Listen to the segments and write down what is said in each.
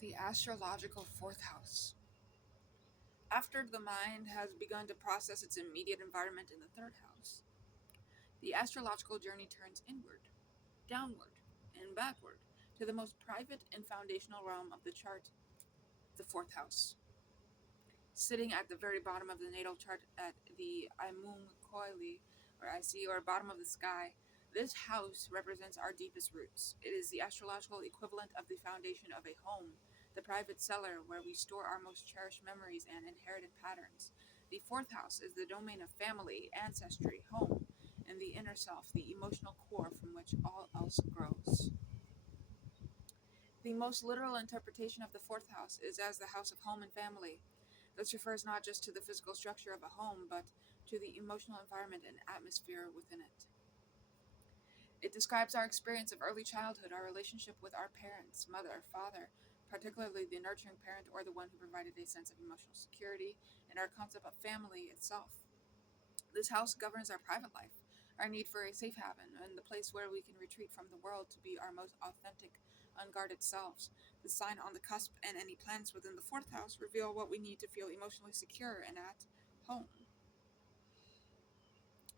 The astrological fourth house. After the mind has begun to process its immediate environment in the third house, the astrological journey turns inward, downward, and backward to the most private and foundational realm of the chart, the fourth house. Sitting at the very bottom of the natal chart at the Imum Coeli, or IC, or bottom of the sky, this house represents our deepest roots. It is the astrological equivalent of the foundation of a home, the private cellar where we store our most cherished memories and inherited patterns. The fourth house is the domain of family, ancestry, home, and the inner self, the emotional core from which all else grows. The most literal interpretation of the fourth house is as the house of home and family. This refers not just to the physical structure of a home, but to the emotional environment and atmosphere within it. It describes our experience of early childhood, our relationship with our parents, mother, father, particularly the nurturing parent or the one who provided a sense of emotional security, and our concept of family itself. This house governs our private life, our need for a safe haven, and the place where we can retreat from the world to be our most authentic, unguarded selves. The sign on the cusp and any planets within the fourth house reveal what we need to feel emotionally secure and at home.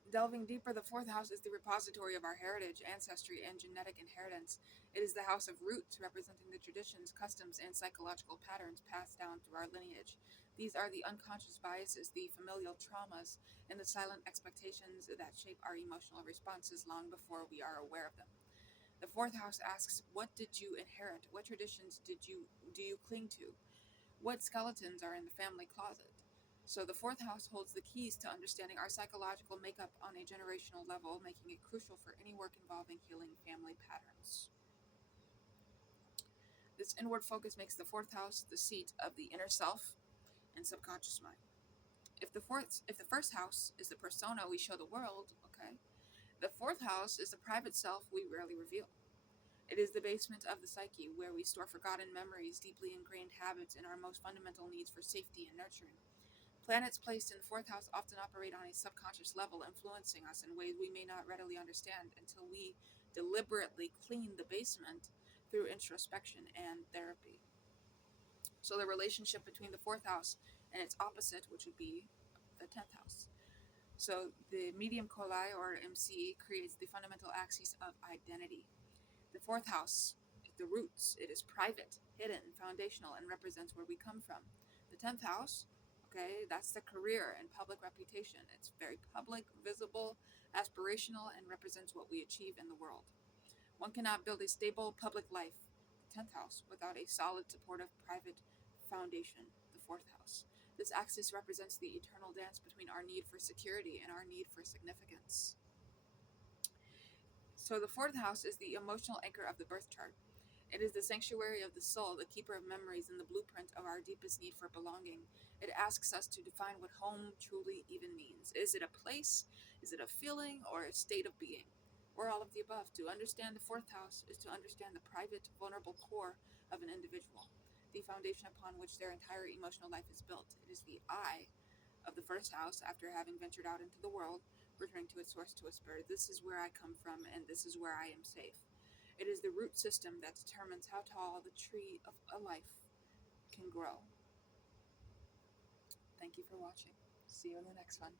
Delving deeper, the fourth house is the repository of our heritage, ancestry, and genetic inheritance. It is the house of roots, representing the traditions, customs, and psychological patterns passed down through our lineage. These are the unconscious biases, the familial traumas, and the silent expectations that shape our emotional responses long before we are aware of them. The fourth house asks, what did you inherit? What traditions do you cling to? What skeletons are in the family closet? So the fourth house holds the keys to understanding our psychological makeup on a generational level, making it crucial for any work involving healing family patterns. This inward focus makes the fourth house the seat of the inner self and subconscious mind. If the first house is the persona we show the world, okay, the fourth house is the private self we rarely reveal. It is the basement of the psyche where we store forgotten memories, deeply ingrained habits, and our most fundamental needs for safety and nurturing. Planets placed in the fourth house often operate on a subconscious level, influencing us in ways we may not readily understand until we deliberately clean the basement through introspection and therapy. So, the relationship between the fourth house and its opposite, which would be the 10th house. So, the medium coli, or MC, creates the fundamental axis of identity. The fourth house is the roots. It is private, hidden, foundational, and represents where we come from. The 10th house, okay, that's the career and public reputation. It's very public, visible, aspirational, and represents what we achieve in the world. One cannot build a stable public life, the 10th house, without a solid, supportive, private foundation, the fourth house. This axis represents the eternal dance between our need for security and our need for significance. So the fourth house is the emotional anchor of the birth chart. It is the sanctuary of the soul, the keeper of memories, and the blueprint of our deepest need for belonging. It asks us to define what home truly even means. Is it a place? Is it a feeling? Or a state of being? Or all of the above. To understand the fourth house is to understand the private, vulnerable core of an individual, the foundation upon which their entire emotional life is built. It is the I of the first house after having ventured out into the world, returning to its source to whisper, "This is where I come from, and this is where I am safe." It is the root system that determines how tall the tree of a life can grow. Thank you for watching. See you in the next one.